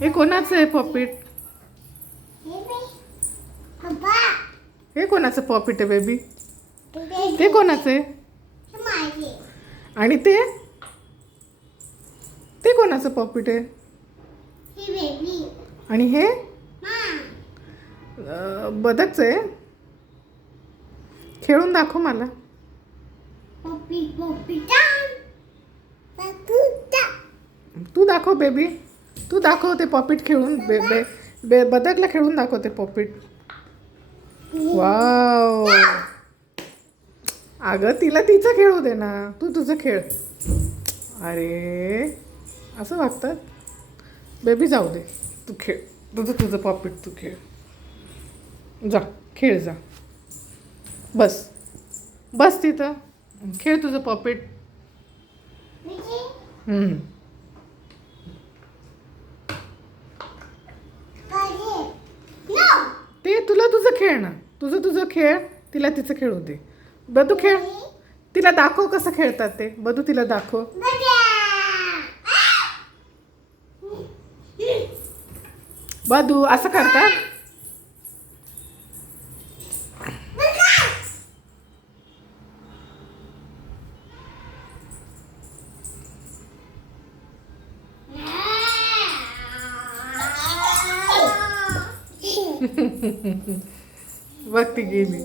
हे कोणाचं आहे पॉपिट? हे कोणाचं पॉपिट आहे बेबी? ते कोणाचं आहे? आणि ते ते कोणाचं पॉपिट आहे? आणि हे बदकचं आहे. खेळून दाखव मला. तू दाखव बेबी. तू दाखव ते पॉपिट खेळून. बदकला खेळून दाखव ते पॉपिट. वाव. अगं तिला तिचं खेळू दे ना. तू तुझं खेळ. अरे असं वागतात बेबी. जाऊ दे. तू खेळ. तुझं पॉपिट तू खेळ. जा खेळ जा. बस बस तिथं. खेळ तुझं पॉपिट. ते तुला तुझं खेळ ना. तुझं खेळ. तिला तिचं खेळू दे. बदू खेळ. तिला दाखव कसं खेळतात ते. बदू तिला दाखव. बदू असं करतात. बघ ती गेली.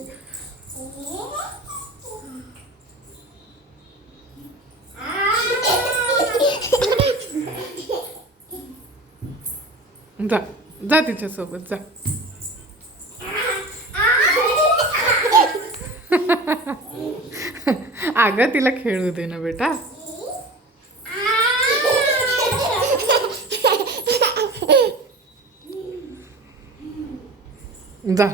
जा जा तिच्यासोबत जा. अगं तिला खेळू दे ना बेटा. जा.